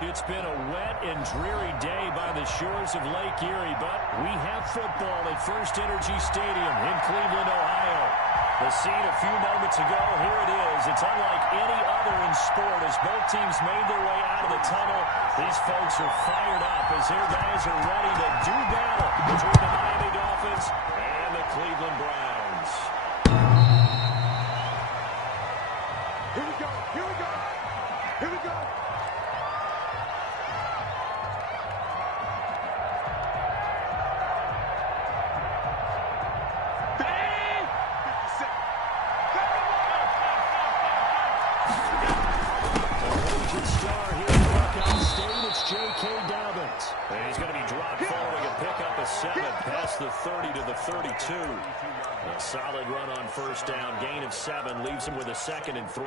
It's been a wet and dreary day by the shores of Lake Erie, but we have football at First Energy Stadium in Cleveland, Ohio. The scene a few moments ago, here it is. It's unlike any other in sport as both teams made their way out of the tunnel. These folks are fired up as their guys are ready to do battle between the Miami Dolphins and the Cleveland Browns. Here we go, here we go, here we go. Past the 30 to the 32. A solid run on first down. Gain of 7 leaves him with a 2nd and 3.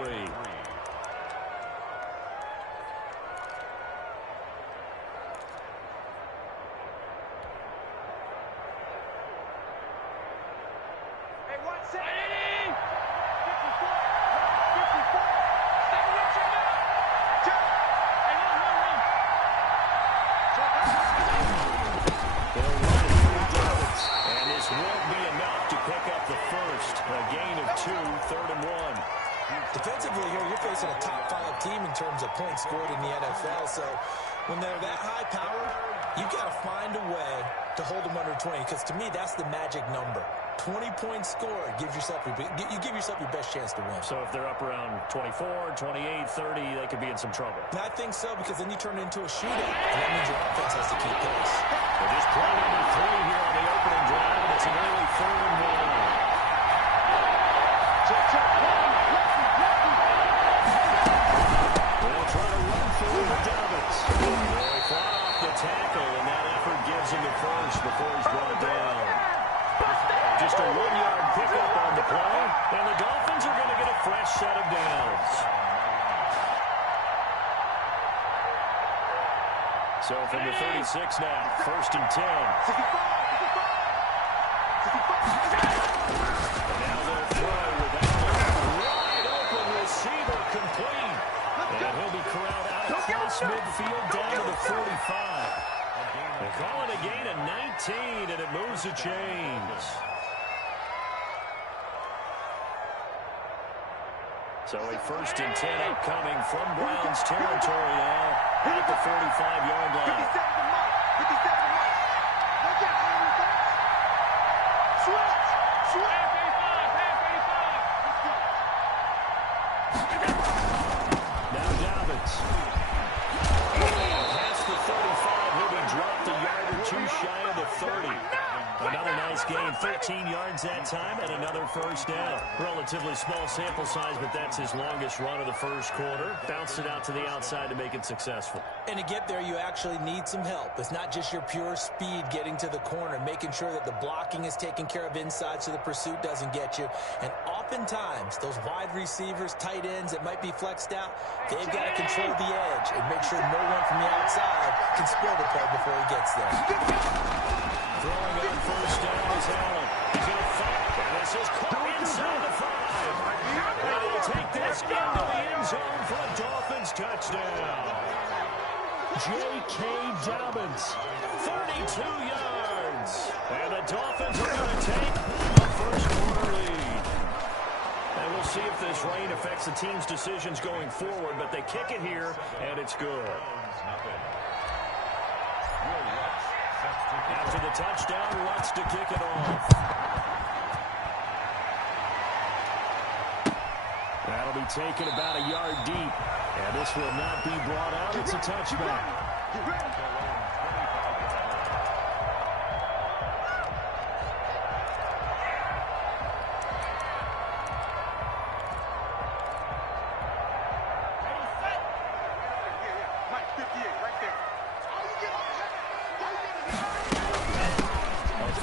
Defensively here, you're facing a top 5 team in terms of points scored in the NFL. So when they're that high power, you got to find a way to hold them under 20. Because to me, that's the magic number. 20 points scored, you give yourself your best chance to win. So if they're up around 24, 28, 30, they could be in some trouble. And I think so, because then you turn it into a shootout, and that means your offense has to keep pace. They're just play number 3 here on the opening drive, and it's an early 3rd and 1. They'll try to run through the Dolphins. They fought off the tackle, and that effort gives him the first before he's brought down. Just a 1-yard pickup on the play, and the Dolphins are going to get a fresh set of downs. So from the 36 now, 1st and 10. And now they'll throw with Allen. Wide open receiver complete. And he'll be corralled out across midfield down to the 45. They call it a gain of 19, and it moves the chains. So a 1st and 10 upcoming from Browns territory now at the 45-yard line. Now Dobbins. Past the 35, he'll be dropped a yard or two shy of the 30. Another nice gain, 13 yards that time, and another first down. Relatively small sample size, but that's his longest run of the first quarter. Bounced it out to the outside to make it successful. And to get there, you actually need some help. It's not just your pure speed getting to the corner, making sure that the blocking is taken care of inside so the pursuit doesn't get you. And oftentimes, those wide receivers, tight ends that might be flexed out, they've got to control the edge and make sure no one from the outside can spoil the play before he gets there. Throwing on first down is Allen. He's going to fire, and this is caught inside the 5. And he'll take this into the end zone for a Dolphins touchdown. J.K. Dobbins, 32 yards. And the Dolphins are going to take a first quarter lead. And we'll see if this rain affects the team's decisions going forward, but they kick it here, and it's good. After the touchdown, wants to kick it off. That'll be taken about a yard deep. And this will not be brought out. It's a touchback.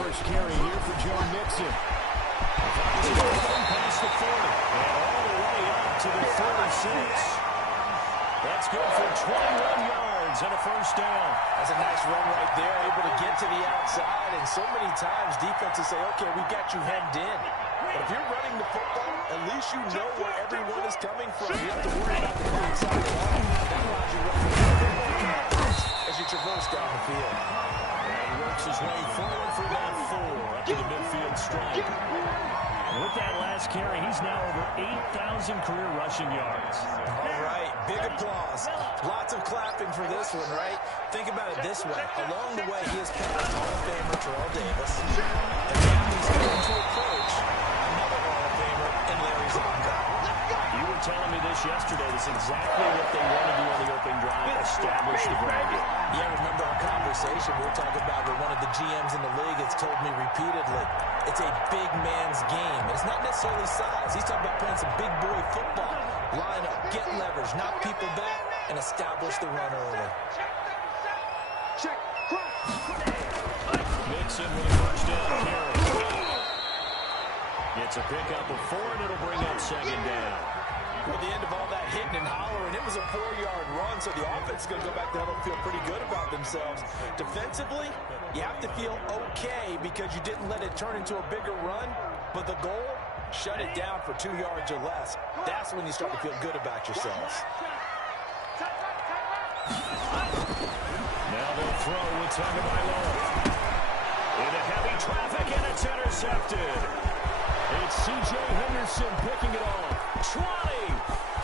First carry here for Joe Mixon. Past the 40 and all the way up to the 36. That's good for 21 yards and a first down. That's a nice run right there, able to get to the outside. And so many times defenses say, okay, we got you hemmed in. But if you're running the football, at least you know where everyone is coming from. You have to worry about the inside of the ball. That allows you running the football as you traverse down the field. He works his way forward for that 4 up to the midfield stripe. With that last carry, he's now over 8,000 career rushing yards. All right, big applause. Lots of clapping for this one, right? Think about it this way. Along the way, he has passed Hall of Famer Terrell Davis. And now he's going to approach another Hall of Famer in Larry Zonka. You were telling me this yesterday. This is exactly what they want to do on the opening drive, establish the bracket. Yeah, remember our conversation we were talking about where one of the GMs in the league has told me repeatedly, it's a big man's game. And it's not necessarily size. He's talking about playing some big boy football. Line up, get leverage, knock people back, and establish the run early. Mixon with a first down carry. Gets a pickup of 4, and it'll bring up second down. At the end of all that hitting and hollering, it was a 4-yard run, so the offense is going to go back there and feel pretty good about themselves. Defensively, you have to feel okay because you didn't let it turn into a bigger run, but the goal, shut it down for 2 yards or less. That's when you start to feel good about yourselves. Now they'll throw with Tagovailoa. Into heavy traffic, and it's intercepted. It's C.J. Henderson picking it off. 20,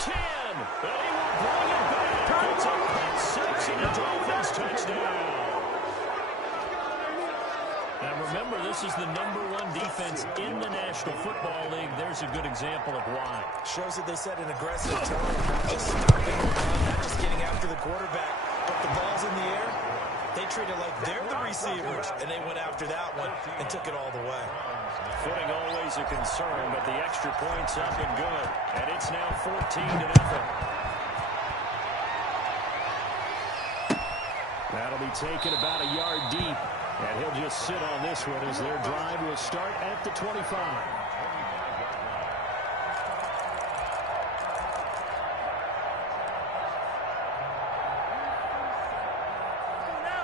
10, and he will bring it back. It's a pick 6 and a Dolphins touchdown. Now remember, this is the #1 defense in the National Football League. There's a good example of why. Shows that they set an aggressive tone, not just stopping the run, not just getting after the quarterback, but the ball's in the air. They treat it like they're the receivers, and they went after that one and took it all the way. Footing always a concern, but the extra point's up and good. And it's now 14-0. That'll be taken about a yard deep. And he'll just sit on this one as their drive will start at the 25.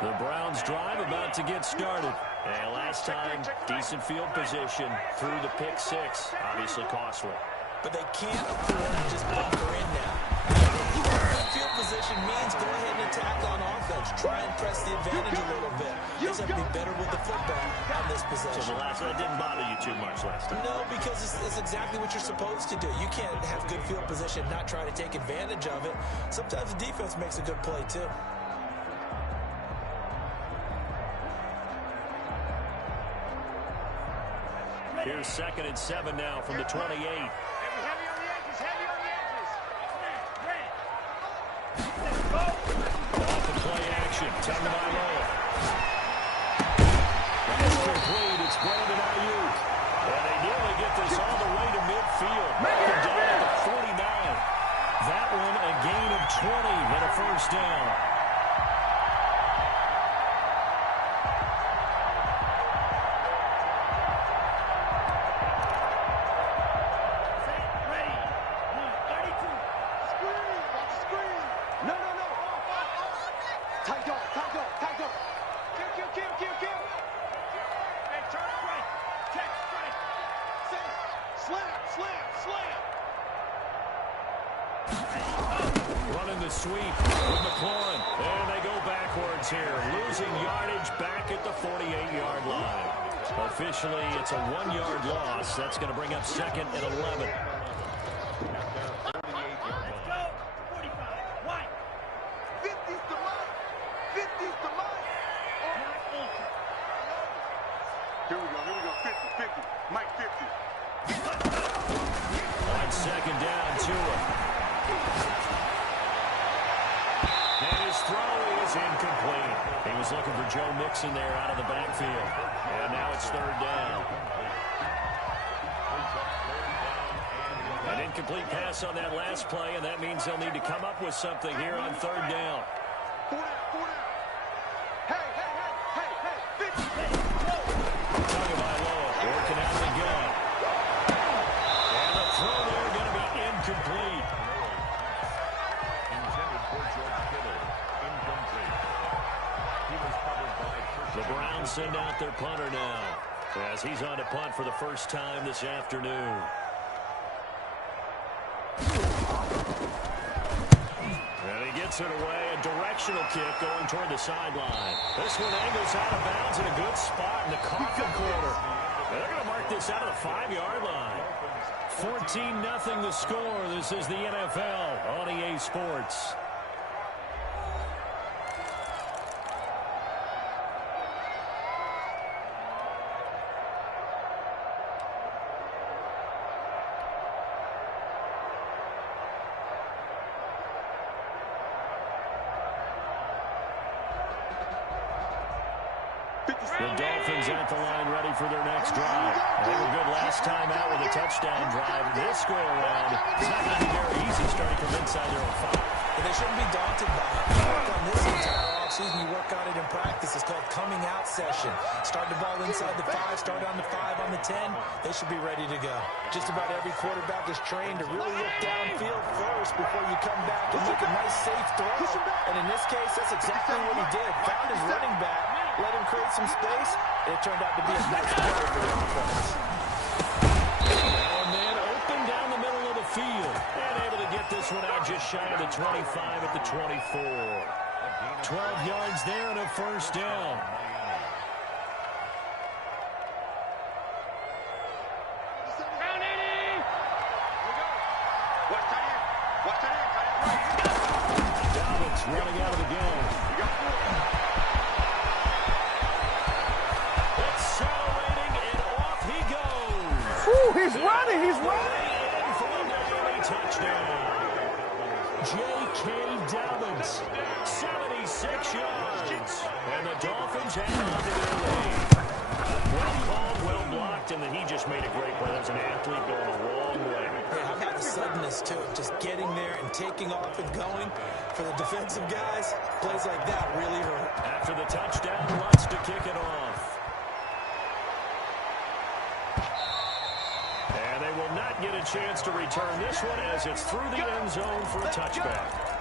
The Browns drive about to get started. And last time, decent field position through the pick 6. Obviously costly. But they can't afford to just bunker in now. Field position means go ahead and attack on offense. Try and press the advantage a little bit. You just have to be better with the football on this possession. So the last one didn't bother you too much last time. No, because it's exactly what you're supposed to do. You can't have good field position, not try to take advantage of it. Sometimes the defense makes a good play, too. Here's 2nd and 7 now from the 28. Heavy on the edges, heavy on the edges. Let's go. Off the play action. Tagovailoa. That's complete. It's Brandon Ayuk. And they nearly get this all the way to midfield. They're down at the 49. That one a gain of 20 and a first down. Running the sweep with McLaurin. And they go backwards here. Losing yardage back at the 48-yard line. Officially, it's a 1-yard loss. That's going to bring up 2nd and 11. Here we go, 50, Mike 50. On 2nd down, Tua. And his throw is incomplete. He was looking for Joe Mixon there out of the backfield. And now it's 3rd down. An incomplete pass on that last play, and that means they'll need to come up with something here on 3rd down. Tagovailoa working out the gun. And the throw there going to be incomplete. The Browns send out their punter now as he's on to punt for the first time this afternoon. And he gets it away. A directional kick going toward the sideline. This one angles out of bounds in a good spot in the coffin corner. They're going to mark this out of the 5-yard line. 14-0 the score. This is the NFL on EA Sports. The Dolphins at the line ready for their next drive. They were good last time out with a touchdown drive. This go around, it's not going to be very easy starting from inside their own 5. But they shouldn't be daunted by it. You work on this entire offseason. You work on it in practice. It's called coming out session. Start the ball inside the 5, start on the 5, on the 10. They should be ready to go. Just about every quarterback is trained to really look downfield first before you come back and make a nice, safe throw. And in this case, that's exactly what he did. Found his running back, let him create some space, and it turned out to be a nice play for the offense. And then open down the middle of the field. And able to get this one out just shy of the 25 at the 24. 12 yards there and a first down. Dobbins running out of the game. Accelerating, and off he goes. Ooh, he's running. In for a Miami touchdown. J.K. Dobbins, 76 yards. And the Dolphins hang on to their lead. Well called, well blocked, and then he just made a great play. There's an athlete going a long way. Yeah, how about the suddenness to it? Just getting there and taking off and going. For the defensive guys, plays like that really hurt. After the touchdown, Lutz to kick it off. And they will not get a chance to return this one as it's through the end zone for a touchback.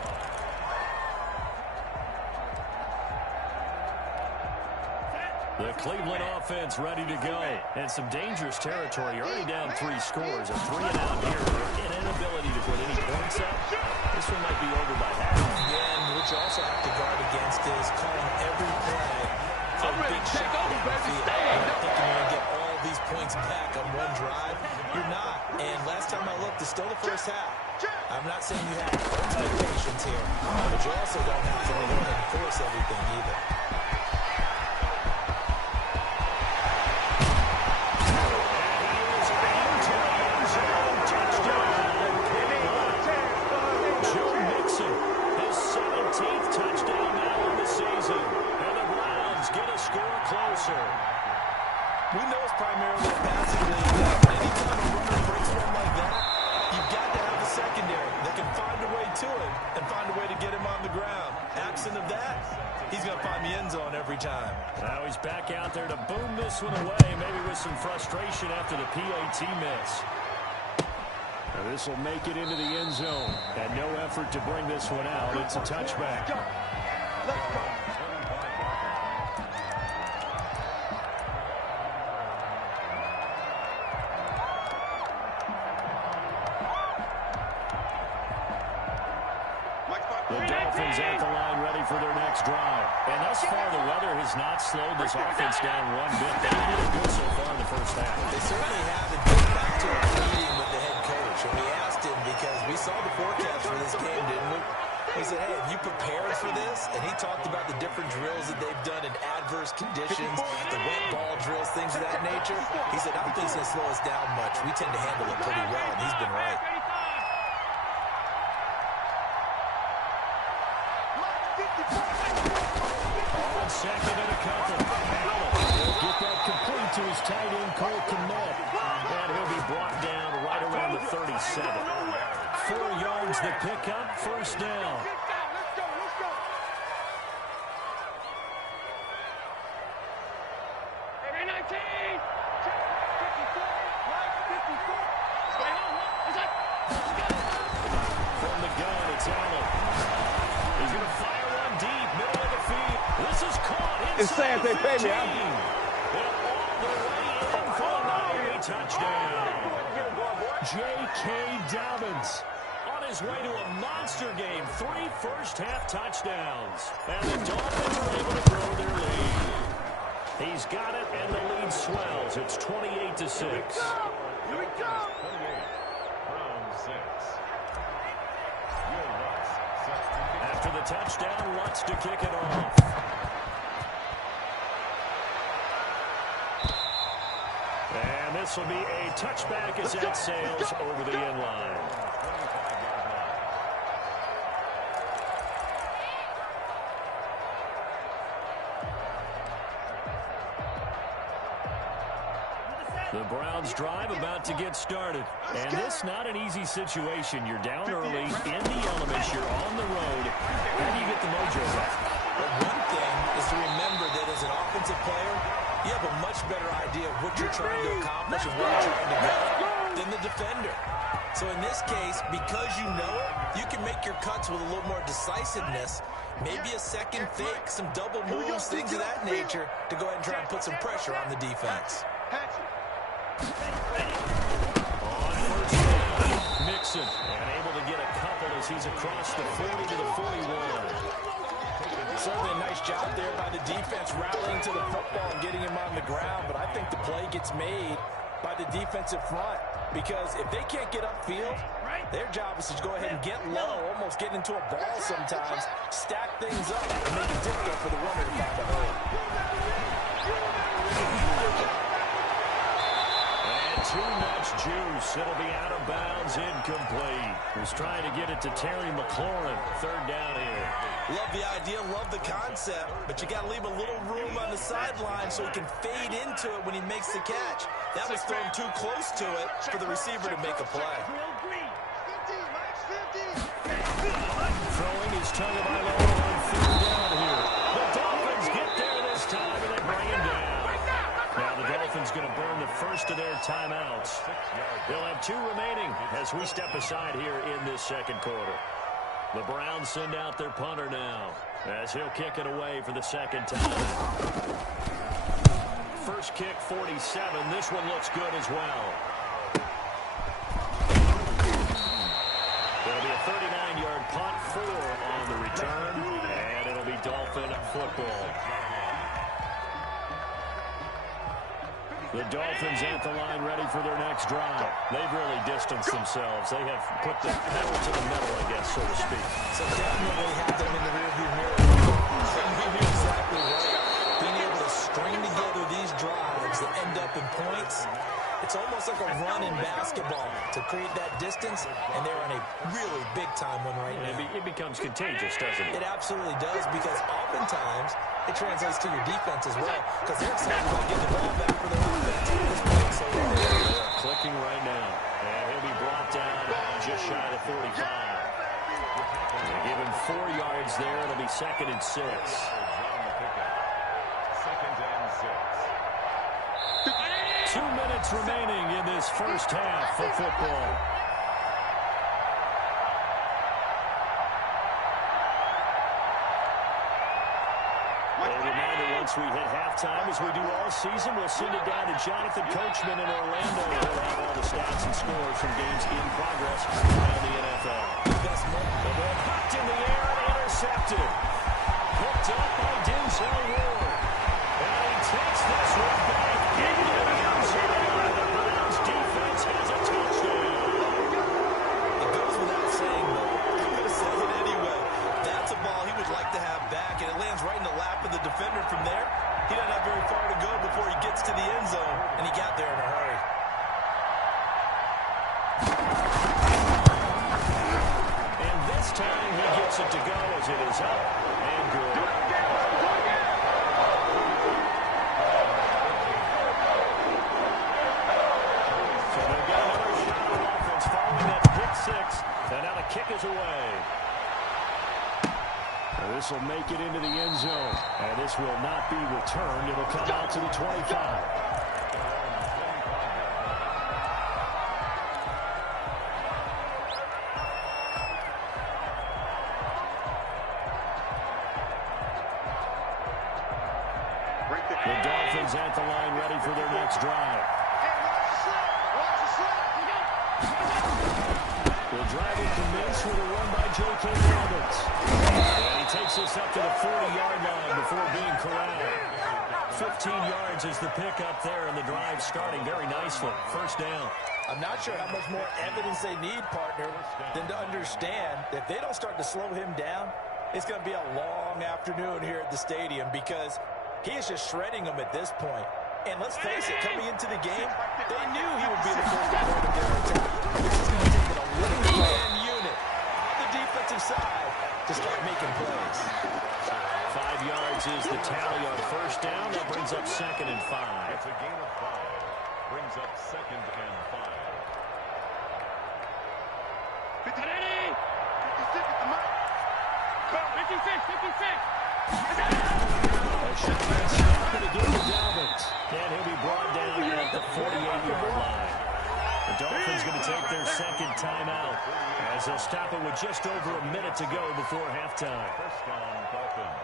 The Cleveland offense ready to go. And some dangerous territory. You're already down 3 scores. A 3-and-out here. An inability to put any points up. This one might be over by half. Yeah, and what you also have to guard against is calling every play for a big shot downfield. You're not thinking you're going to get all these points back on one drive. You're not. And last time I looked, it's still the first half. I'm not saying you have expectations here, but you also don't have to really enforce everything either. closer. We know it's primarily a passing league, but anytime a runner breaks one like that, you've got to have a secondary that can find a way to him and find a way to get him on the ground. Absent of that, he's going to find the end zone every time. Now he's back out there to boom this one away, maybe with some frustration after the PAT miss. Now this will make it into the end zone. And no effort to bring this one out. It's a touchback. Let's go. The Dolphins at the line ready for their next drive. And thus far, the weather has not slowed this offense down one bit. They've been good so far in the first half. They certainly have. And get back to our meeting with the head coach. And we asked him because we saw the forecast for this game, didn't we? We said, hey, have you prepared for this? And he talked about the different drills that they've done in adverse conditions, the wet ball drills, things of that nature. He said, I don't think it's going to slow us down much. We tend to handle it pretty well, and he's been right. On second and a couple. He'll get that complete to his tight end, Cle Sip2tally. And he'll be brought down right around the 37. 4 yards the pickup, first down. From the gun, it's Allen. He's going to fire one deep, middle of the field. This is caught inside It's sad they pay me. And all the way in for another touchdown. J.K. Dobbins on his way to a monster game. 3 first-half touchdowns. And the Dolphins are able to grow their lead. He's got it, and the lead swells. It's 28-6. Here we go. After the touchdown, Lutz to kick it off. And this will be a touchback as that sails over the end line. The Browns drive about to get started. And this not an easy situation. You're down early, in the elements, you're on the road. How do you get the mojo back? Well, one thing is to remember that as an offensive player, you have a much better idea of what you're trying to accomplish and where you're trying to go than the defender. So in this case, because you know it, you can make your cuts with a little more decisiveness, maybe a second fake, some double moves, things of that nature, to go ahead and try and put some pressure on the defense. On first down, Mixon, and able to get a couple as he's across the 40 to the 41. Certainly a nice job there by the defense, rallying to the football and getting him on the ground, but I think the play gets made by the defensive front, because if they can't get upfield, their job is to go ahead and get low, almost get into a ball sometimes, stack things up, and make it difficult for the runner to find a hole. Too much juice. It'll be out of bounds, incomplete. Was trying to get it to Terry McLaurin. Third down here. Love the idea, love the concept, but you got to leave a little room on the sideline so he can fade into it when he makes the catch. That was thrown too close to it for the receiver to make a play. Throwing his tongue of my on third down here. The Dolphins get there this time, and they bring him down. Now the Dolphins going to burn the first of their timeouts. They'll have 2 remaining as we step aside here in this second quarter. The Browns send out their punter now as he'll kick it away for the second time. First kick, 47. This one looks good as well. It'll be a 39-yard punt, 4 on the return, and it'll be Dolphin football. The Dolphins at the line ready for their next drive. They've really distanced themselves. They have put the pedal to the metal, I guess, so to speak. So definitely have them in the rearview mirror. You're exactly right. Being able to string together these drives that end up in points, it's almost like a run in basketball to create that distance, and they're on a really big-time one right now. It becomes contagious, doesn't it? It absolutely does, because oftentimes it translates to your defense as well, because they're excited about getting the ball back for their offense. So they're clicking right now, and he'll be brought down just shy of 45. They give him 4 yards there. It'll be 2nd and 6. 2 minutes remaining in this first half of football. A reminder, once we hit halftime, as we do all season, we'll send it down to Jonathan Coachman in Orlando. He'll have all the stats and scores from games in progress around the NFL. The ball popped in the air and intercepted. Picked up by Denzel Ward. And he takes this one back into the end zone. The Browns defense has a touchdown. It goes without saying, though. I'm going to say it anyway. That's a ball he would like to have back, and it lands right in the lap of the defender from there. He doesn't have very far to go before he gets to the end zone, and he got there in a hurry. And this time he gets it to go as it is up and good. So they've got another shot on offense following that pick 6, and now the kick is away. This will make it into the end zone, and this will not be returned. It'll come out to the 25. The Dolphins at the line, ready for their next drive. The drive will commence with a run by J.K. Dobbins. And he takes this up to the 40-yard line before being corralled. 15 yards is the pickup there, and the drive starting very nicely. First down. I'm not sure how much more evidence they need, partner, than to understand that if they don't start to slow him down, it's going to be a long afternoon here at the stadium, because he is just shredding them at this point. And let's face it, coming into the game, they knew he would be the first to point of their attack. This is going to take an 11-man unit on the defensive side to start making plays. 5 yards is the tally on first down. That brings up 2nd and 5. It's a gain of 5. Brings up 2nd and 5. 56 at the mark. 56. A shot that's not going to get to Dobbins. And he'll be brought down at the 48-yard line. The Dolphins going to take their 2nd timeout as they'll stop it with just over a minute to go before halftime. First down, Dolphins.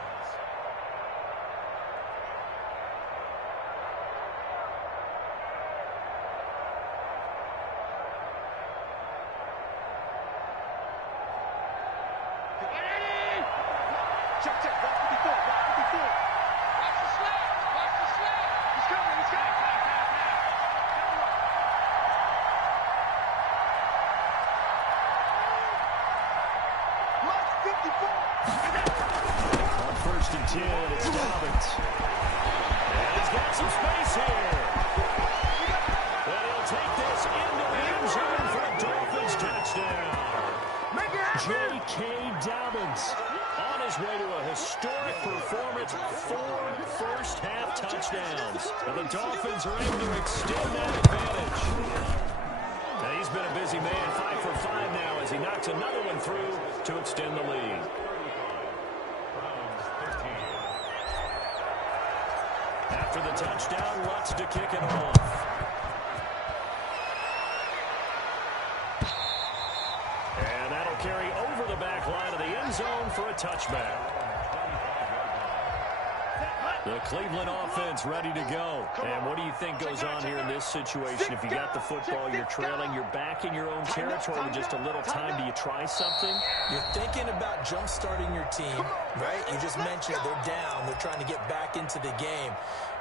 Check, check, 154, 154. Watch the slap, watch the slap. He's coming, he's coming. 154. On 1st and 10, it's Dobbins. And he's got some space here. And he'll take this into the end zone for a Dolphins touchdown. J.K. Dobbins on his way to a historic performance, 4 first-half touchdowns. And the Dolphins are able to extend that advantage. Now, he's been a busy man, 5 for 5 now as he knocks another one through to extend the lead. After the touchdown, Lutz to kick it off. And that'll carry over the back line of the end zone for a touchback. The Cleveland offense ready to go. And what do you think goes on here in this situation? If you got the football, you're trailing, you're back in your own territory with just a little time. Do you try something? You're thinking about jump-starting your team, right? You just mentioned they're down. They're trying to get back into the game.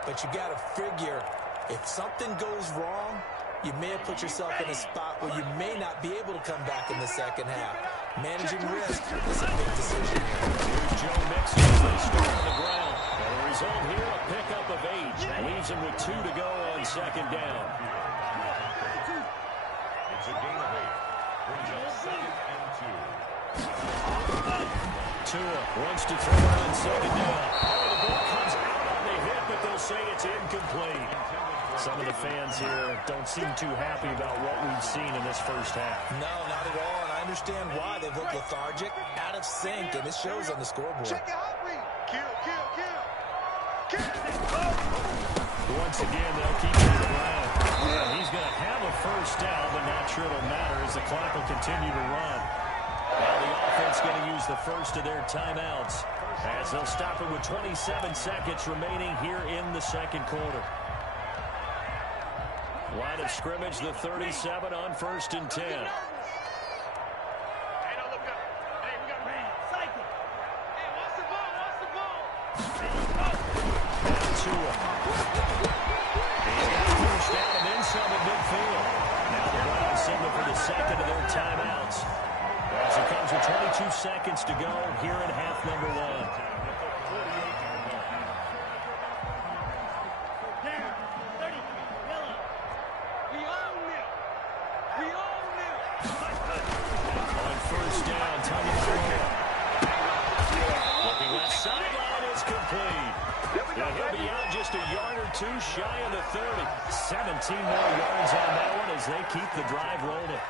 But you got to figure, if something goes wrong, you may have put yourself in a spot where you may not be able to come back in the second half. Managing risk is a big decision here. Here's Joe Mixon as they start on the ground. And the result here, a pickup of 8. Leaves him with 2 to go on 2nd down. a gain of 8. Brings up 2nd and 2. Tua wants to throw it on 2nd down. Oh, the ball comes out on the hit, but they'll say it's incomplete. Some of the fans here don't seem too happy about what we've seen in this first half. No, not at all, and I understand why. They've looked lethargic, out of sync, and it shows on the scoreboard. Check it out, Reed. Kill. Once again, they'll keep it around. He's going to have a first down, but not sure it'll matter as the clock will continue to run. Now the offense going to use the first of their timeouts as they'll stop it with 27 seconds remaining here in the second quarter. Line of scrimmage, the 37 on 1st and 10. Second of their timeouts. As it comes with 22 seconds to go here in half number 1. On 1st down, tongue in the looking left sideline is complete. He'll be out just a yard or 2 shy of the 30. 17 more yards on that one as they keep the drive rolling.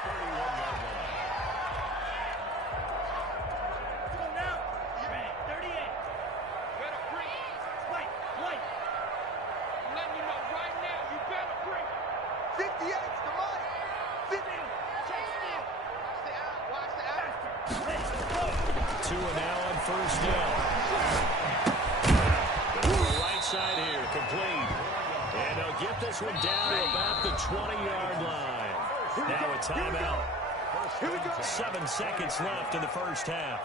Tua now on 1st down. Right side here, complete. And they'll get this one down to about the 20-yard line. Now a timeout. 7 seconds left in the first half.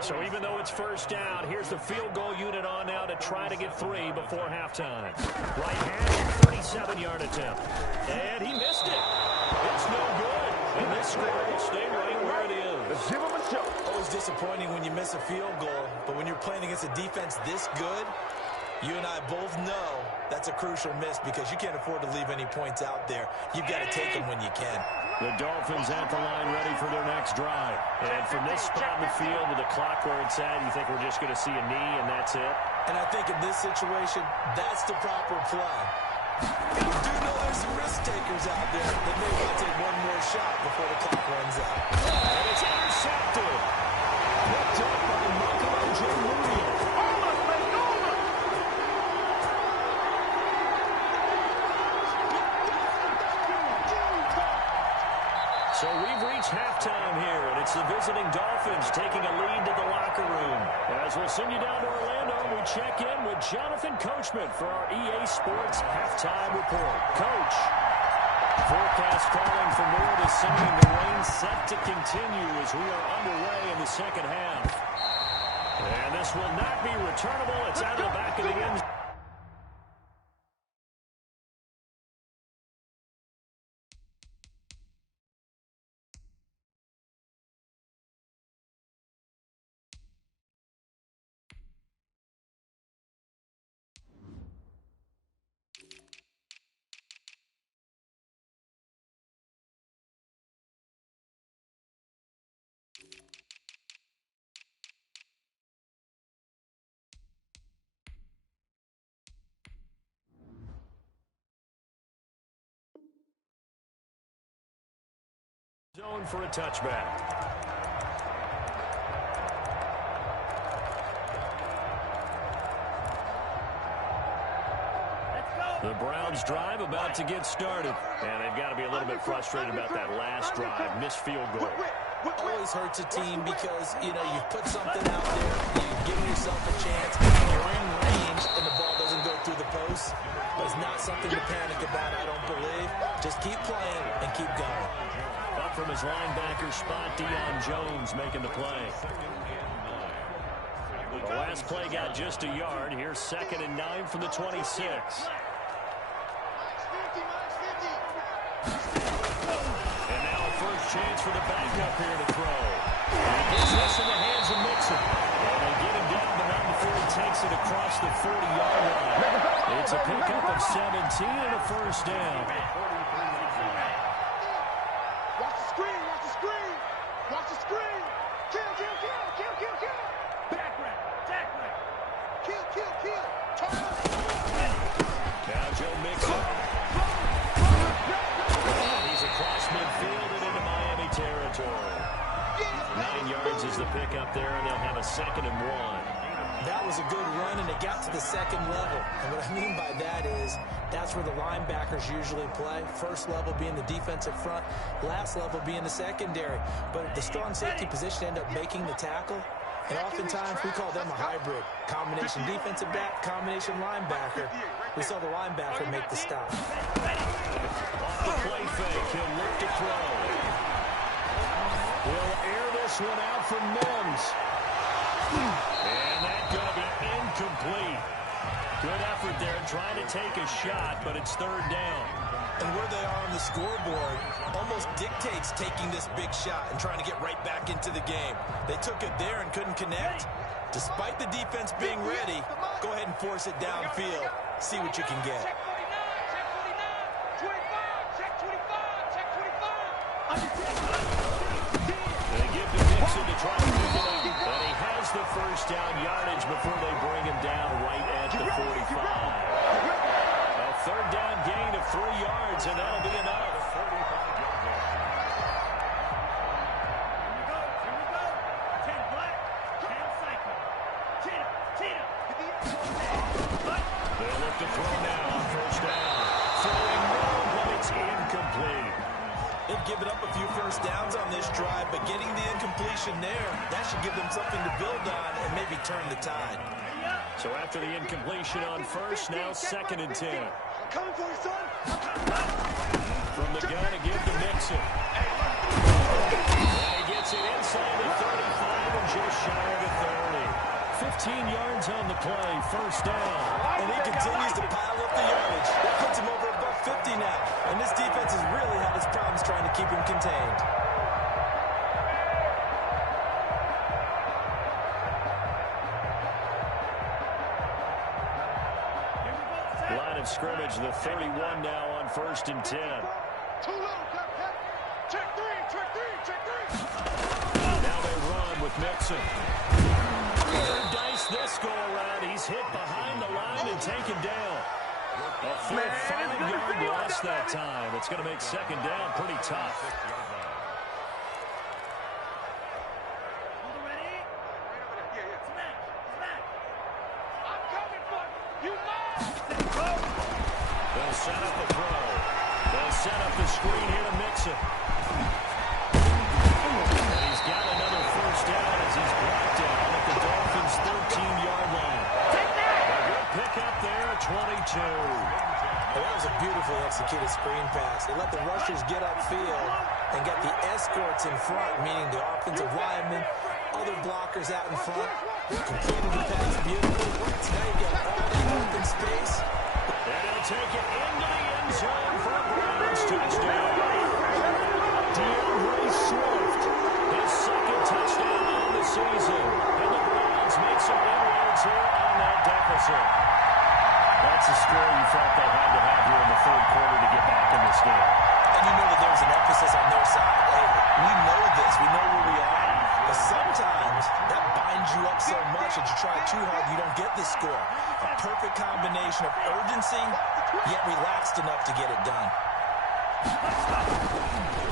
So even though it's first down, here's the field goal unit on now to try to get 3 before halftime. Right hash, 37-yard attempt. And he missed it. It's no good. And this score will stay right where it is. Let's give him a show. Always disappointing when you miss a field goal, but when you're playing against a defense this good, you and I both know that's a crucial miss because you can't afford to leave any points out there. You've got to take them when you can. The Dolphins at the line ready for their next drive. And from this spot in the field with the clock where it's at, you think we're just going to see a knee and that's it? And I think in this situation, that's the proper play. You do know there's some risk takers out there that may want to take one more shot before the clock runs out. And it's intercepted. Picked up by Nicco Jr. So we've reached halftime here, and it's the visiting Dolphins taking a lead to the locker room. As we'll send you down to Orlando, we check in with Jonathan Coachman for our EA Sports Halftime Report. Coach, forecast calling for more this same. The rain set to continue as we are underway in the second half. And this will not be returnable. It's out of the back of the end zone. Zone for a touchback. The Browns drive about to get started. And they've got to be a little bit frustrated about that last drive. Missed field goal. Always hurts a team because, you know, you've put something out there, you've given yourself a chance, you're in range, and the ball doesn't go through the post. But it's not something to panic about, I don't believe. Just keep playing and keep going. Up from his linebacker spot, Deion Jones making the play. The last play got just a yard. Here's 2nd and 9 from the 26. And now a 1st chance for the backup here to throw. And he gets this in the hands of Mixon. And they get him down, but not before he takes it across the 40-yard line. It's a pickup of 17 and a first down. Watch the screen, watch the screen. Watch the screen. Kill, kill, kill, kill, kill, kill. Back right, back right. Kill, kill, kill. Turn up. Now Joe Mixon. And he's across midfield and into Miami territory. 9 yards is the pickup there, and they'll have a 2nd and 1. That was a good run, and it got to the 2nd level. And what I mean by that is that's where the linebackers usually play. First level being the defensive front, last level being the secondary. But the strong safety position ended up making the tackle. And oftentimes we call them a hybrid. Combination defensive back, combination linebacker. We saw the linebacker make the stop. Off the play fake, he'll look to throw. He'll air this one out for Mims. And that's going to be incomplete. Good effort there, trying to take a shot, but it's 3rd down. And where they are on the scoreboard almost dictates taking this big shot and trying to get right back into the game. They took it there and couldn't connect. Despite the defense being ready, go ahead and force it downfield. See what you can get. Check 49, check 25, check 25, check 25. They give to Mixon to try to pick it up. But he has the first down yardage before they bring him down right at the 45. A 3rd down gain of 3 yards, and that'll be enough. They'll look to throw now on 1st down. Throwing low, but it's incomplete. They've given up a few first downs on this drive, but getting the incompletion there, that should give them something to build on and maybe turn the tide. So after the incompletion on 1st, now 2nd and 10. Coming for you, son. From the gun to give to Mixon. And he gets it inside the 35 and just shy of the 30. 15 yards on the play, 1st down. And he continues to pile up the yardage. That puts him over above 50 now. And this defense has really had its problems trying to keep him contained. Line of scrimmage, the 31 now on 1st and 10. Too low, check 3, check 3, check 3. Now they run with Mixon. Third dice this go around. He's hit behind the line and taken down. A full 5-yard loss that time. It's going to make 2nd down pretty tough. I'm coming for you. They'll set up a throw. They'll set up the screen here to Mixon. And he's got another 1st down as he's brought down at the Dolphins' 13-yard line. A good pickup there at 22. Well, that was a beautifully executed screen pass. They let the rushers get upfield and get the escorts in front, meaning the offensive linemen, other blockers out in front. Completed the pass beautifully. So now you get all that open space. And he'll take it into the end zone for a Browns touchdown. DeAndre Swift, his 2nd touchdown on the season. And the Browns make some inroads here on that deficit. That's a score you thought they had to have here in the 3rd quarter to get back in this game. And you know that there was an emphasis on their side. Hey, we know this. We know where we are. But sometimes that binds you up so much that you try too hard, you don't get the score. A perfect combination of urgency, yet relaxed enough to get it done.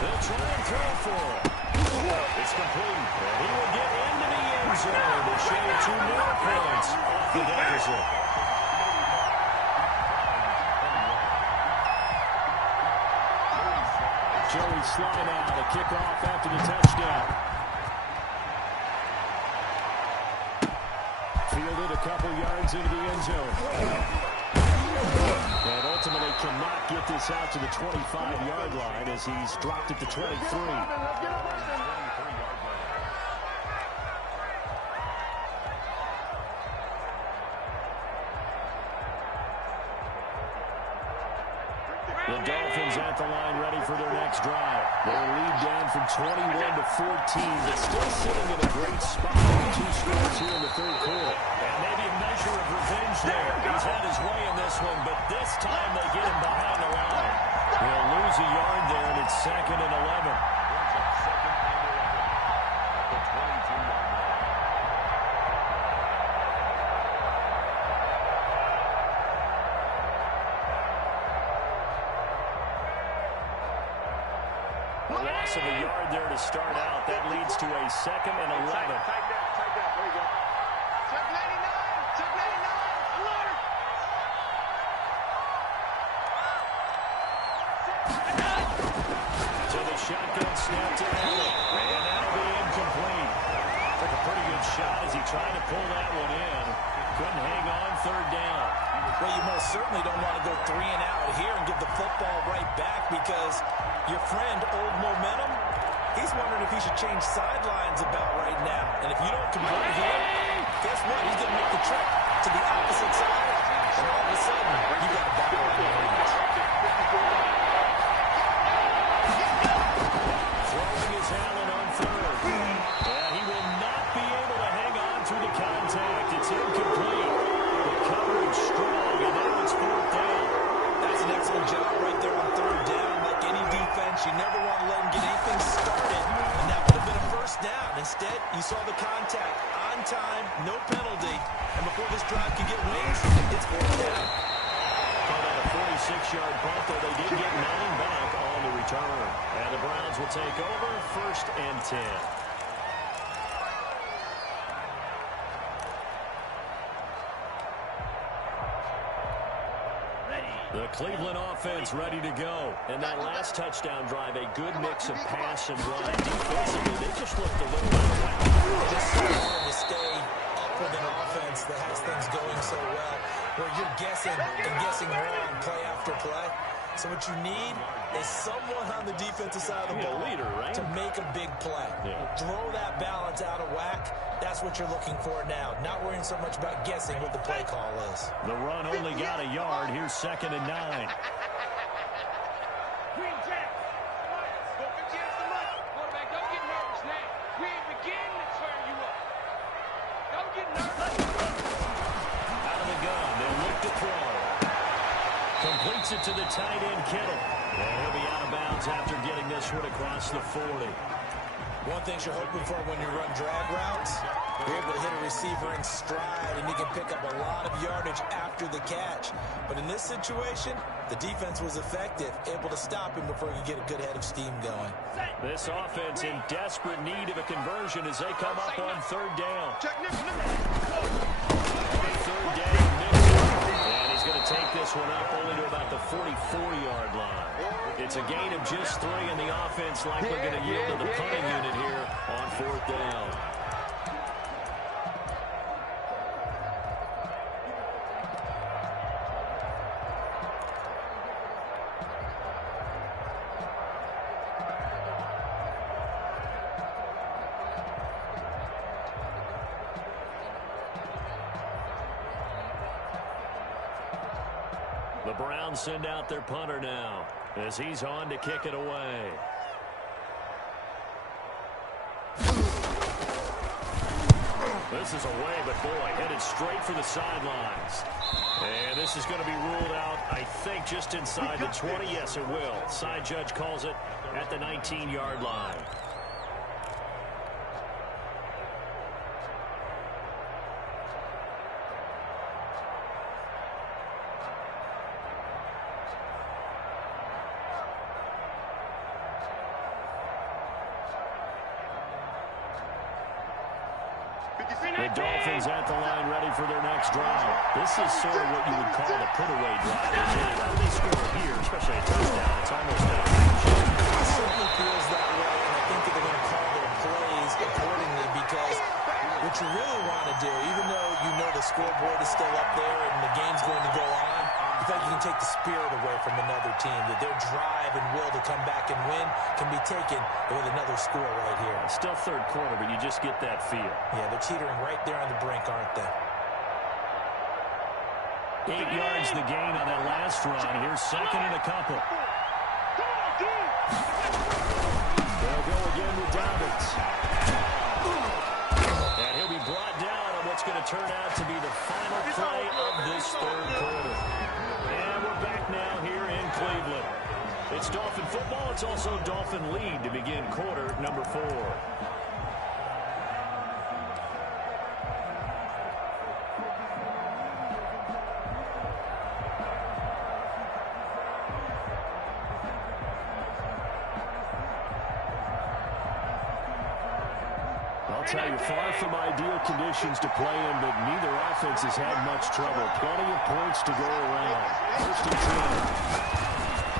They'll try and throw for it. It's complete. And he will get into the end zone to shave 2 more points off the deficit. Joey slide out, a kickoff after the touchdown. Fielded a couple yards into the end zone. And ultimately cannot get this out to the 25-yard line as he's dropped it to 23. The Dolphins at the line ready for their next drive. Their lead down from 21 to 14, but still sitting in a great spot with 2 scores here in the third quarter. And maybe a measure of revenge there. He's had his way in this one, but this time they get him behind the line. He'll lose a yard there, and it's 2nd and 11. Of a yard there to start out. That leads to a 2nd and 11. Tight down. There you go. Check 99. Check 99. Alert. So the shotgun snap to Allen. And that'll be incomplete. Took a pretty good shot as he tried to pull that one in. Couldn't hang on 3rd down. Well, you most certainly don't want to go 3 and out here and give the football right back because your friend, Old Momentum, he's wondering if he should change sidelines about right now. And if you don't convert him, guess what? He's going to make the trip to the opposite side. And all of a sudden, you got a battle on your hands. Throwing is Allen on 3rd. And he will not be able to hang on through the contact. It's incomplete. The coverage strong, and now it's 4th down. That's an excellent job right there on 3rd down. Like any defense, you never want to let him get anything started, and that would have been a 1st down. Instead, you saw the contact on time, no penalty, and before this drive could get wings, it's 4th down. Called out a 46-yard punt, though they did get 9 back on the return. And the Browns will take over 1st and 10. The Cleveland offense ready to go. And that last touchdown drive, a good mix of pass and run. Defensively, they just looked a little out of whack. It is so hard to stay up with an offense that has things going so well, where you're guessing and guessing wrong play after play. So what you need is someone on the defensive side of the ball to make a big play. Throw that balance out of whack. That's what you're looking for now. Not worrying so much about guessing what the play call is. The run only got a yard. Here's 2nd and 9. Green Jack. Don't forget the money. Quarterback, don't get nervous now. We ain't beginning to turn you up. Don't get nervous. Out of the gun. They'll look to throw. Completes it to the tight end, Kittle. And he'll be out of bounds after getting this one across the 40. One thing you're hoping for when you run drag routes, you're able to hit a receiver in stride, and you can pick up a lot of yardage after the catch. But in this situation, the defense was effective, able to stop him before he could get a good head of steam going. This offense in desperate need of a conversion as they come up on 3rd down. Check Nicco. 3rd down, Nicco. And he's going to take this one up only to about the 44-yard line. It's a gain of just 3, and the offense likely going to yield to the punting unit here on 4th down. The Browns send out their punter now as he's on to kick it away. This is away, but boy, headed straight for the sidelines. And this is going to be ruled out, I think, just inside the 20. Yes, it will. Side judge calls it at the 19-yard line. The Dolphins at the line ready for their next drive. This is sort of what you would call a put-away drive. How do they score here, especially a touchdown? It's almost out of reach. It certainly feels that way, and I think that they're going to call their plays accordingly because what you really want to do, even though you know the scoreboard is still up there and the game's going to go on, you think you can take the spirit away from another team, that their drive and will to come back and win can be taken with another score right here. Still third quarter, but you just get that feel. Yeah, they're teetering right there on the brink, aren't they? 8 yards the gain on that last run. Here's 2nd and a couple. It's also Dolphin lead to begin quarter number 4. I'll tell you, far from ideal conditions to play in, but neither offense has had much trouble. Plenty of points to go around. First and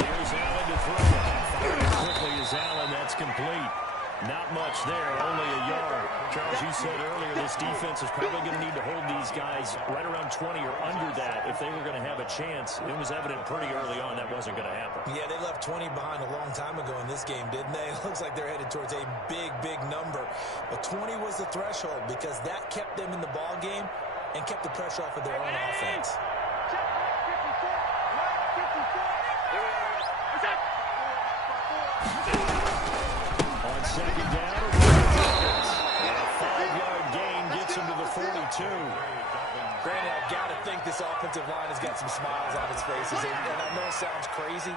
10. Here's Allen to throw it. Fired as quickly as Allen. That's complete. Not much there, only a yard. Charles, you said earlier this defense is probably going to need to hold these guys right around 20 or under that if they were going to have a chance. It was evident pretty early on that wasn't going to happen. Yeah, they left 20 behind a long time ago in this game, didn't they? It looks like they're headed towards a big, big number. But 20 was the threshold because that kept them in the ball game and kept the pressure off of their own offense. On second down, and a 5-yard gain gets him to the 42. Granted, I've got to think this offensive line has got some smiles on its faces. And I know it sounds crazy,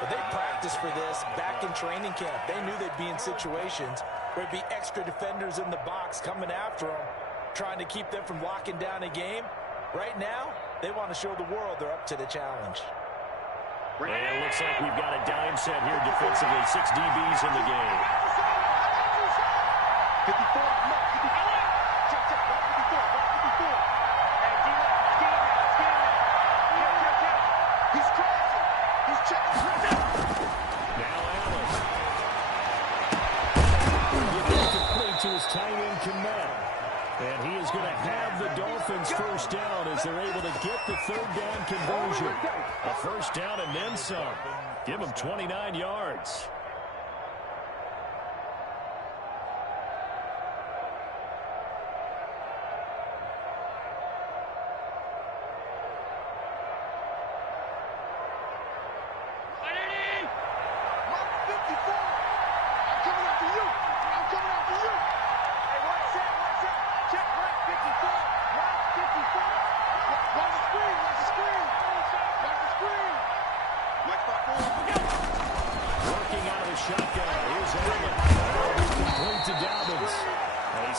but they practiced for this back in training camp. They knew they'd be in situations where there'd be extra defenders in the box coming after them, trying to keep them from locking down a game. Right now, they want to show the world they're up to the challenge. And it looks like we've got a dime set here defensively. 6 DBs in the game. 54, no, 54. Check, 54. Hey, D-Line, check. He's crossing. He's checking. Now Allen. Get that complete to his tight end, Komet. And he is going to have the Dolphins first down as they're able to get the 3rd down conversion. A first down and then some. Give him 29 yards.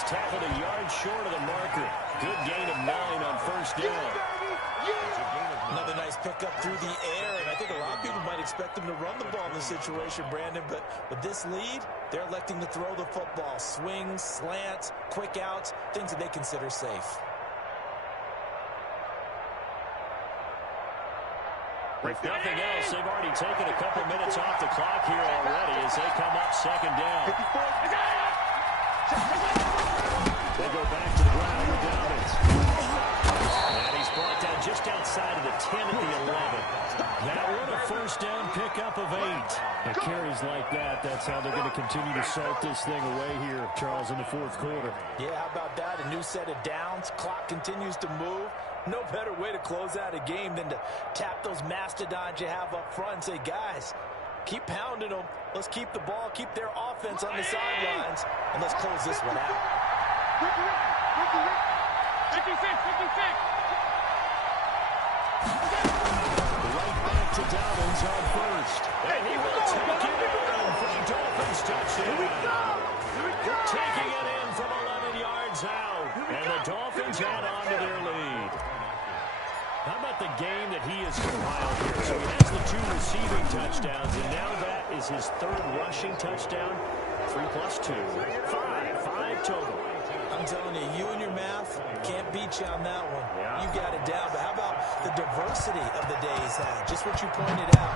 Tackled a yard short of the marker. Good gain of 9 on first down. Another nice pickup through the air, and I think a lot of people might expect them to run the ball in this situation, Brandon, but with this lead, they're electing to throw the football. Swings, slants, quick outs, things that they consider safe. If nothing else, they've already taken a couple minutes off the clock here already as they come up second down. They go back to the ground with Dobbins. And he's brought down just outside of the 10 at the 11. That one a first down pickup of 8. And carries like that, that's how they're going to continue to salt this thing away here, Charles, in the 4th quarter. Yeah, how about that? A new set of downs. Clock continues to move. No better way to close out a game than to tap those mastodons you have up front and say, guys, keep pounding them. Let's keep the ball, keep their offense on the sidelines, and let's close this one out. 56. Right back to Dobbins on first. And he will take it in for the Dolphins touchdown. Taking it in from 11 yards out. And the Dolphins add on to their lead. How about the game that he has compiled here? So he has the 2 receiving touchdowns, and now that is his 3rd rushing touchdown. 3 plus 2. 5 total. I'm telling you, you and your math can't beat you on that one. Yeah. You got it down. But how about the diversity of the day he's had? Just what you pointed out.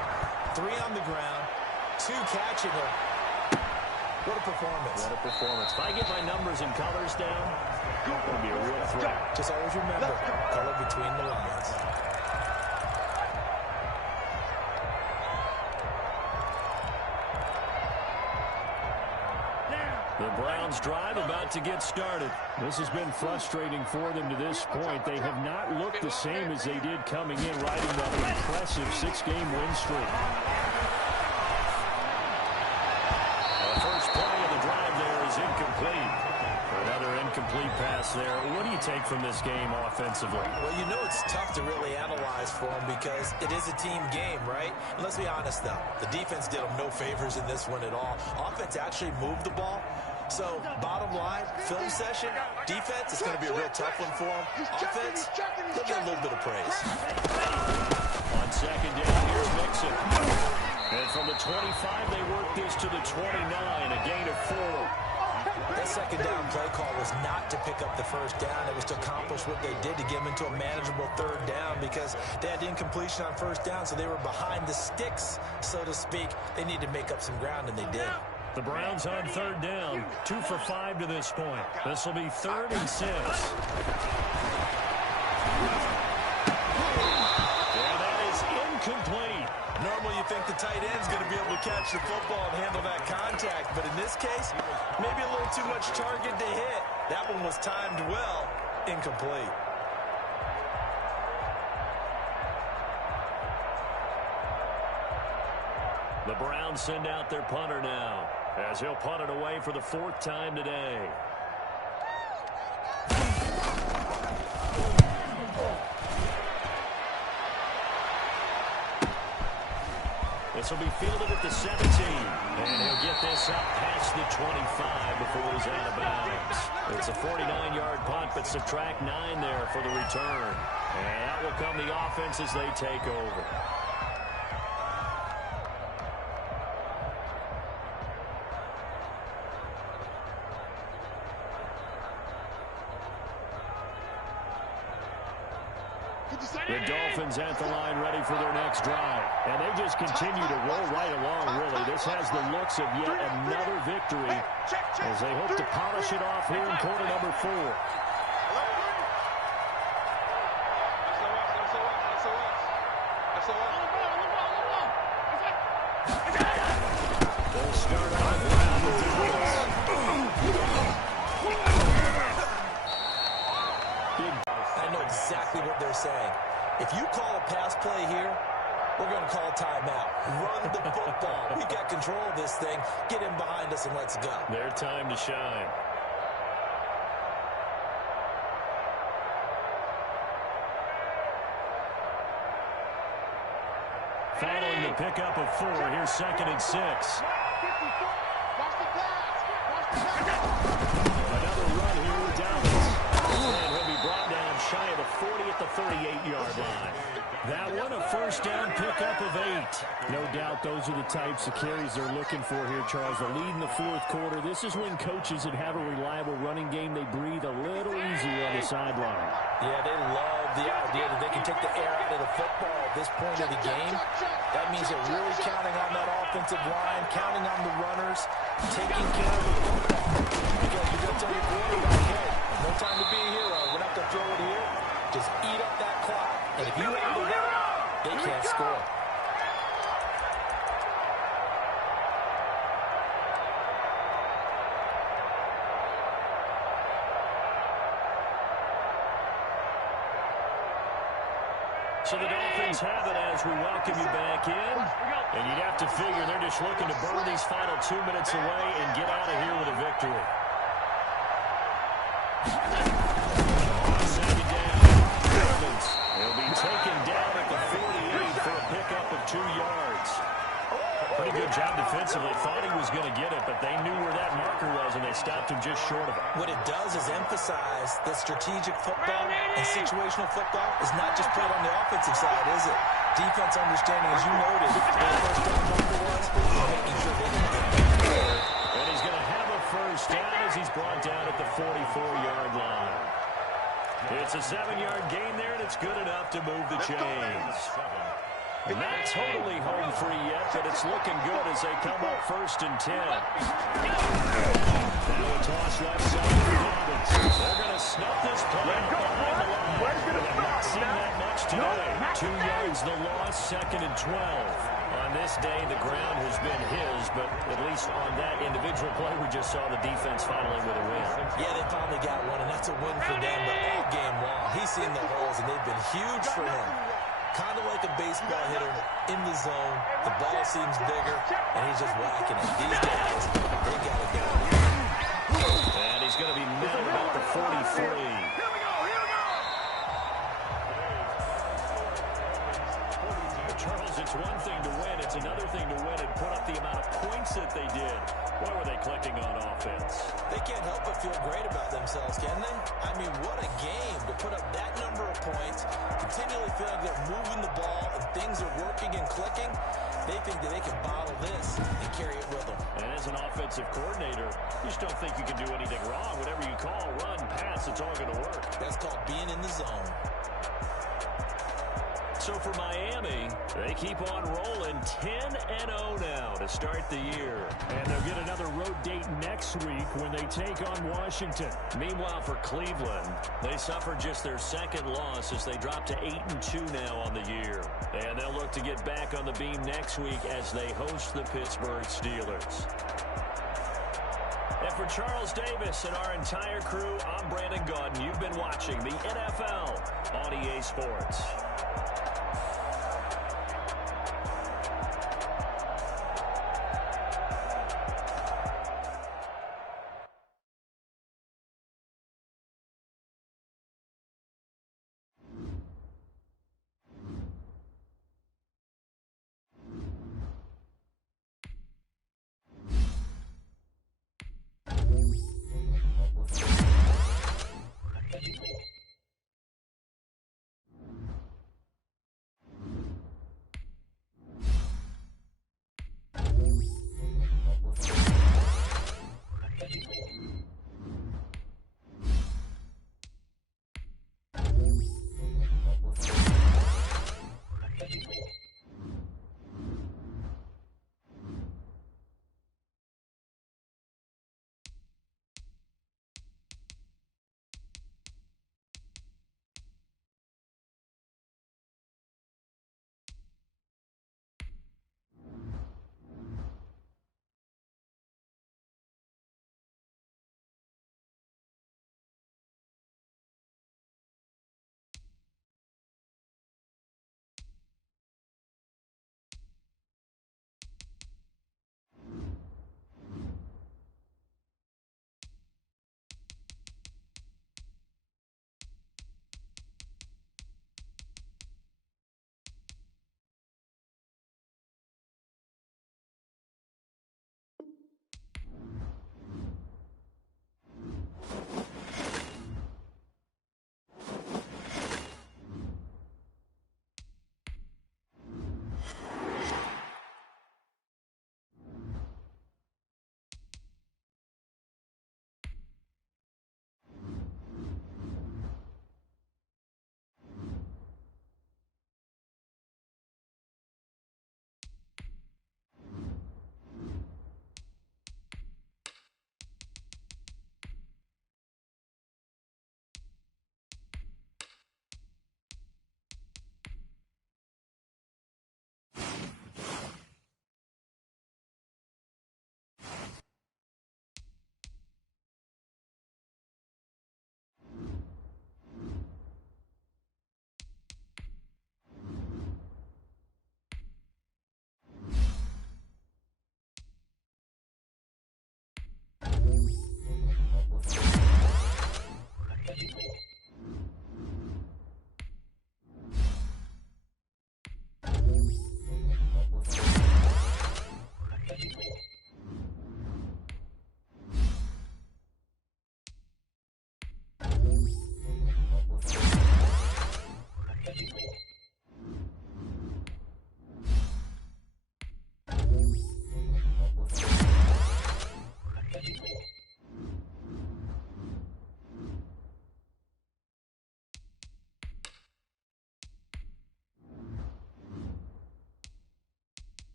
3 on the ground, 2 catching them. What a performance. What a performance. If I get my numbers and colors down, it's going to be a real threat. Just always remember, color between the lines. The Browns drive about to get started. This has been frustrating for them to this point. They have not looked the same as they did coming in, riding that impressive 6-game win streak. The first play of the drive there is incomplete. Another incomplete pass there. What do you take from this game offensively? Well, you know it's tough to really analyze for them because it is a team game, right? And let's be honest, though. The defense did them no favors in this one at all. Offense actually moved the ball. So, bottom line, film session, defense, it's going to be a real tough one for them. Offense, they'll get a little bit of praise. On second down, here's Mixon. And from the 25, they work this to the 29, a gain of 4. That second down play call was not to pick up the first down. It was to accomplish what they did to get them into a manageable third down because they had incompletion on first down, so they were behind the sticks, so to speak. They needed to make up some ground, and they did. The Browns on third down, 2 for 5 to this point. This will be 3rd and 6. And that is incomplete. Normally you think the tight end's going to be able to catch the football and handle that contact, but in this case, maybe a little too much target to hit. That one was timed well, incomplete. The Browns send out their punter now, as he'll punt it away for the 4th time today. This will be fielded at the 17, and he'll get this up past the 25 before he's out of bounds. It's a 49-yard punt, but subtract 9 there for the return. And out will come the offense as they take over. The Dolphins at the line ready for their next drive. And they just continue to roll right along, really. This has the looks of yet another victory as they hope to polish it off here in quarter number 4. They'll start on the ground with defense. I know exactly what they're saying. If you call a pass play here, we're going to call a timeout. Run the football. We got control of this thing. Get in behind us and let's go. Their time to shine. Following the pickup of 4, here's 2nd and 6. Another run here with Dallas. And he'll be brought down shy of the 40 at the 38-yard line. That one, a first down pickup of 8. No doubt those are the types of carries they're looking for here, Charles. The lead in the 4th quarter. This is when coaches that have a reliable running game, they breathe a little easier on the sideline. Yeah, they love the idea that they can take the air out of the football at this point of the game. That means they're really counting on that offensive line, counting on the runners, taking care of the football. Because you're going to tell your quarterback, hey, no time to be a hero. We're not going to throw it here. Just eat up that clock. And if you have the ball, they can't score. So the Dolphins have it as we welcome you back in. And you'd have to figure they're just looking to burn these final 2 minutes away and get out of here with a victory. Second down. He'll be taken down at the 48 for a pickup of 2 yards. Pretty good job defensively. Thought he was going to get it, but they knew where that marker was, and they stopped him just short of it. What it does is emphasize that strategic football and situational football is not just played on the offensive side, is it? Defense understanding, as you noted, where the first down marker was, making sure they can get it. And he's going to have a first down as he's brought down at the 44-yard line. It's a 7-yard gain there, and it's good enough to move the chains. Not totally home free yet, but it's looking good as they come up 1st and 10. Now a toss left side for Dobbins. They're going to snuff this play behind the line. They've not seen that much today. 2 yards the loss, 2nd and 12. On this day, the ground has been his, but at least on that individual play, we just saw the defense finally with a win. Yeah, they finally got one, and that's a win for them, but all game long, he's seen the holes, and they've been huge for him. Kind of like a baseball hitter in the zone. The ball seems bigger, and he's just whacking it. These guys, they got it down. And he's going to be mad about the they did. Boy, were they clicking on offense. They can't help but feel great about themselves, can they? I mean, what a game to put up that number of points, continually feel like they're moving the ball and things are working and clicking. They think that they can bottle this and carry it with them. And as an offensive coordinator, you just don't think you can do anything wrong. Whatever you call, run, pass, it's all going to work. That's called being in the zone. So for Miami, they keep on rolling 10-0 now to start the year. And they'll get another road date next week when they take on Washington. Meanwhile, for Cleveland, they suffered just their second loss as they drop to 8-2 now on the year. And they'll look to get back on the beam next week as they host the Pittsburgh Steelers. And for Charles Davis and our entire crew, I'm Brandon Gaudin. You've been watching the NFL on EA Sports.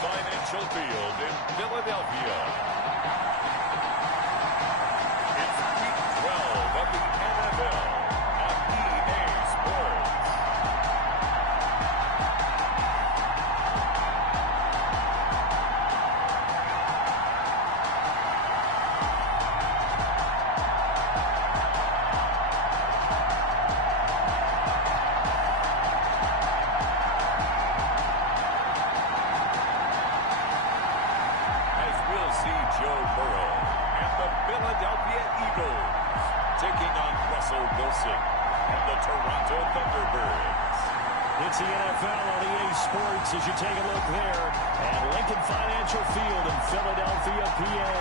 Financial Field in Philadelphia. It's Week 12 of the NFL on Toronto Thunderbirds. It's the NFL on EA Sports as you take a look there at Lincoln Financial Field in Philadelphia, PA.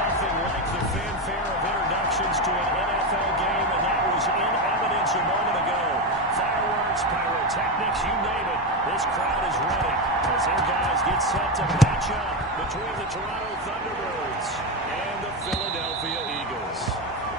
Nothing like the fanfare of introductions to an NFL game, and that was in evidence a moment ago. Fireworks, pyrotechnics, you name it. This crowd is ready as their guys get set to match up between the Toronto Thunderbirds and the Philadelphia Eagles.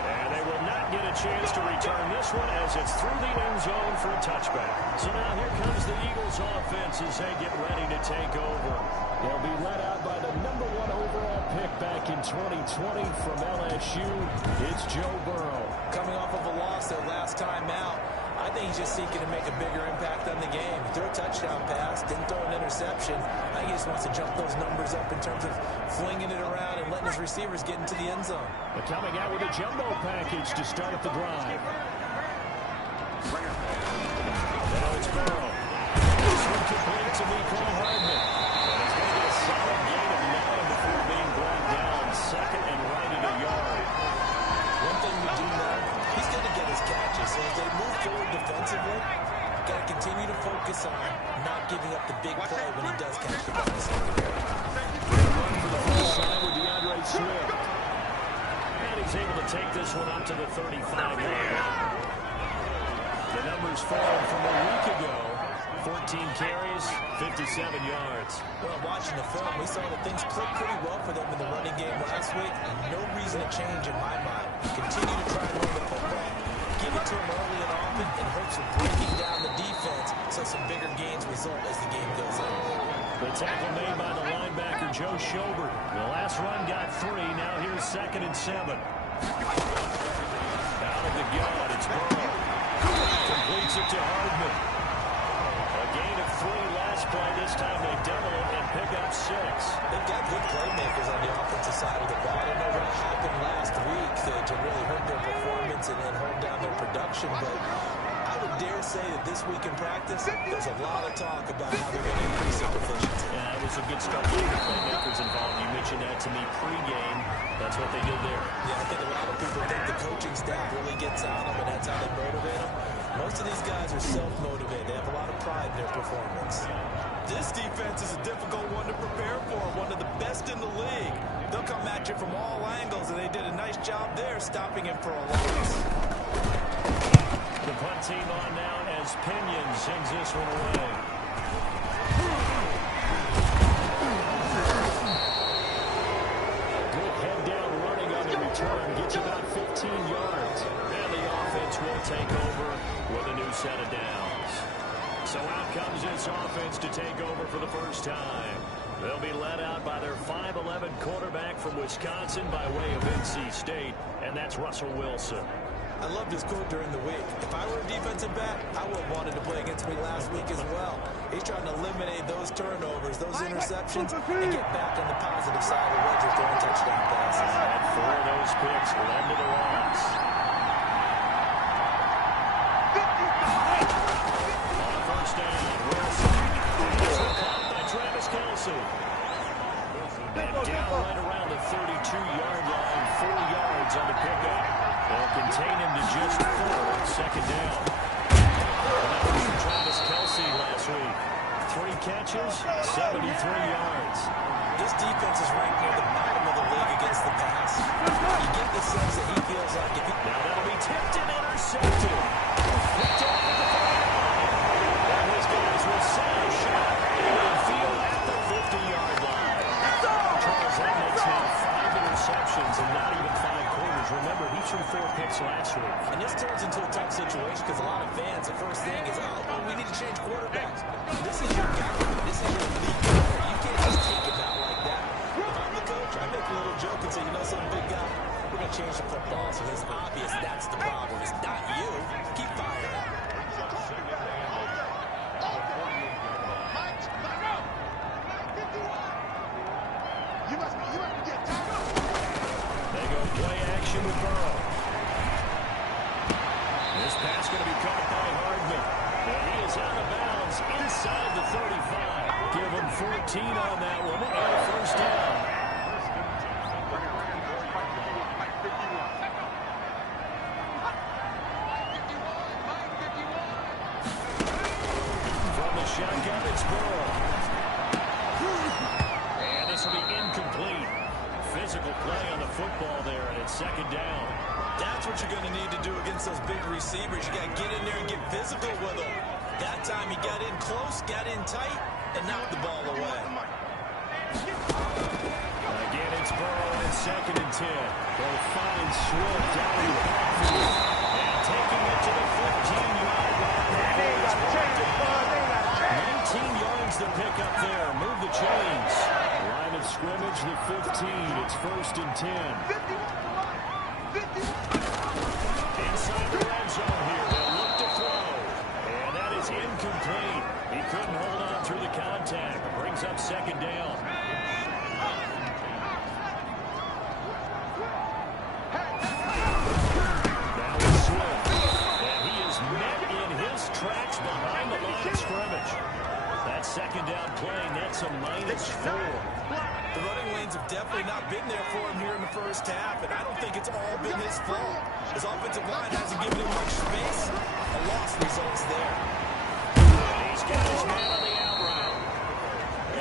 And they will not get a chance to return this one as it's through the end zone for a touchback. So now here comes the Eagles offense as they get ready to take over. They'll be led out by the #1 overall pick back in 2020 from LSU. It's Joe Burrow. Coming off of a loss their last time out, I think he's just seeking to make a bigger impact on the game. He threw a touchdown pass, didn't throw an interception. I think he just wants to jump those numbers up in terms of flinging it around and letting his receivers get into the end zone. But coming out with a jumbo package to start the drive. Now it's Burrow. This one complete to Nicco. And it's going to be a solid gain of 9 before being brought down. Second and right at a yard. One thing we do know, he's going to get his catches. So as they move forward defensively, got to continue to focus on not giving up the big play when he does catch the ball in the secondary. Run for the first time with DeAndre Swift. And he's able to take this one up to the 35-yard line. The numbers falling from a week ago. 14 carries, 57 yards. Well, watching the film, we saw that things clicked pretty well for them in the running game last week. No reason to change in my mind. Continue to try and run the football. Give it to them early and often in hopes of breaking down the defense so some bigger gains result as the game goes on. The tackle made by the linebacker, Joe Schobert. The last run got 3. Now here's 2nd and 7. Out of the gun, it's Burrow. Completes it to Hardman. A gain of 3 last play. This time they double it and pick up 6. They've got good playmakers on the offensive side of the ball. I don't know what happened last week to really hurt their performance and hold down their production, but I would dare say that this week in practice, there's a lot of talk about how they're going to increase their efficiency. Yeah, it was a good start getting the playmakers involved. You mentioned that to me pregame. That's what they did there. Yeah, I think a lot of people think the coaching staff really gets on them, and that's how they motivate them. Most of these guys are self-motivated. They have a lot of pride in their performance. This defense is a difficult one to prepare for, one of the best in the league. They'll come at you from all angles, and they did a nice job there stopping him for a loss. The punt team on now as Pinion sends this one away. Good head-down running on the return. Gets about 15 yards. And the offense will take over with a new set of downs. So out comes this offense to take over for the first time. They'll be led out by their 5'11" quarterback from Wisconsin by way of NC State, and that's Russell Wilson. I loved his quote during the week. If I were a defensive back, I would have wanted to play against me last week as well. He's trying to eliminate those turnovers, those interceptions, and get back on the positive side of the wedge with throwing touchdown passes. And 4 of those picks led to the loss. On a first down, Wilson. Caught by Travis Kelce. And down right around the 32-yard line, 4 yards on the pickup. They'll contain him to just 4 on 2nd down. And that was from Travis Kelce last week. 3 catches, 73 yards. This defense is ranked near the bottom of the league against the pass. You get the sense that he feels like if he... Now that'll be tipped and intercepted. Picked off at the 49. And his guys will send a shot into the field at the 50-yard line. Charles, that makes now 5 interceptions and not even 5 quarters. Remember, he threw 4 picks last week. And this turns into a tough situation because a lot of fans, the first thing is, oh, we need to change quarterbacks. This is your guy. This is your elite player. You can't just take him out like that. If I'm the coach, I make a little joke and say, you know something, big guy, we're going to change the football. So it's obvious that's the problem. It's not you. Keep firing. They go play action with Burrow. This pass going to be caught by Hardman. And he is out of bounds inside the 35. Give him 14 on that one and a first down. shotgun, it's Burrow. And this will be incomplete. Physical play on the football there, and it's second down. That's what you're going to need to do against those big receivers. You got to get in there and get physical with them. That time he got in close, got in tight, and knocked the ball away. Again, it's Burrow, and it's second and 10. They'll find Swift down in the backfield. And taking it to the 15-yard line. 19 yards to pick up there. Move the chains. Line of scrimmage, the 15. It's first and 10. Inside the red zone here. They'll look to throw. And that is incomplete. He couldn't hold on through the contact. Brings up second down. Now it's Swift. And he is met in his tracks behind the line of scrimmage. That second down play nets a -4. The running lanes have definitely not been there for him here in the first half, and I don't think it's all been his fault. His offensive line hasn't given him much space. A loss results there. He's got his man on the out route.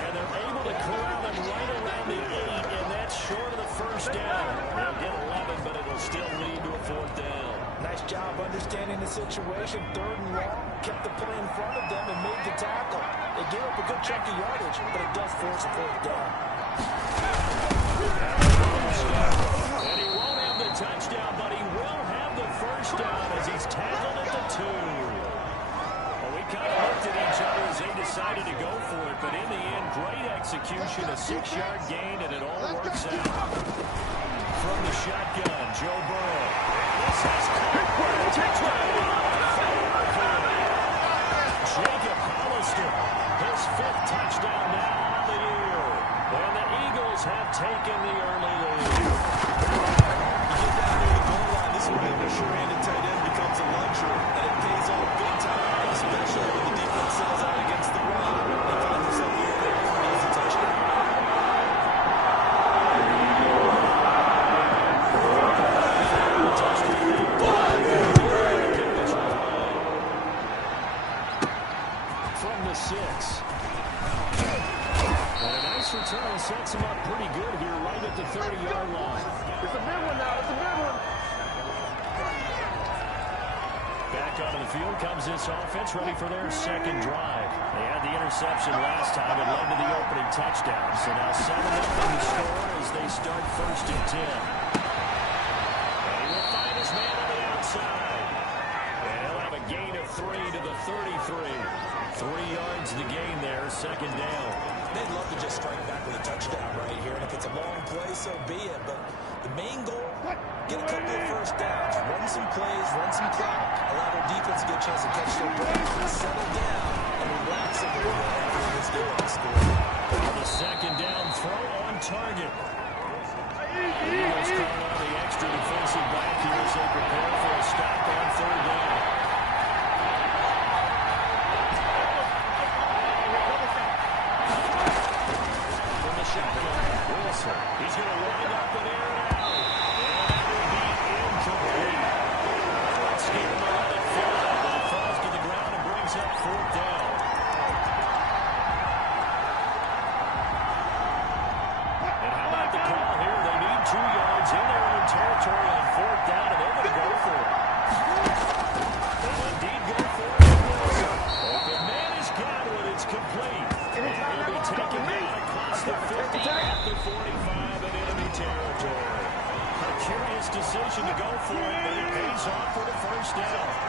And they're able to corral him right around the 8, and that's short of the first down. They'll get 11, but it'll still lead to a 4th down. Nice job understanding the situation. 3rd and long, kept the play in front of them and made the tackle. They gave up a good chunk of yardage, but it does force a 4th down. And he won't have the touchdown, but he will have the first down as he's tackled at the 2. Well, we kind of looked at each other as they decided to go for it, but in the end, great execution, a 6-yard gain, and it all works out. From the shotgun, Joe Burrow. This has caught for a touchdown. Jacob Hollister, his 5th touchdown now on the year. And the Eagles have taken the early lead. You get down near the goal line, this is where a sure-handed tight end becomes a luxury, and it pays off big time, especially when the defense sells out against the run. They find themselves here there for an easy touchdown. From the 6. And a nice return sets him up pretty good here right at the 30-yard line. It's a big one now. It's a big one. Back onto the field comes this offense, ready for their second drive. They had the interception last time. It led to the opening touchdown. So now 7-0 to score as they start first and 10. And he will find his man on the outside. And he'll have a gain of 3 to the 33. 3 yards to gain there, second down. They'd love to just strike back with a touchdown right here, and if it's a long play, so be it. But the main goal, get a couple of first downs, run some plays, run some clock, allow their defense to get a chance to catch their breath, and settle down and relax a little bit after this game on the score. The second down throw on target. The Eagles calling on the extra defensive back here as they prepare for a stop on 3rd down. Wilson, he's going to wind up and air it out. And that will be incomplete. Scared to let it fly, but it falls to the ground and brings up 4th down. And how about the call here? They need 2 yards in their own territory on 4th down, and they're going to go for it. They'll indeed go for it. The man is got it. It's complete. And he'll be taken down across the 50 at the 45 in enemy territory. A curious decision to go for it, but it pays off for the first down.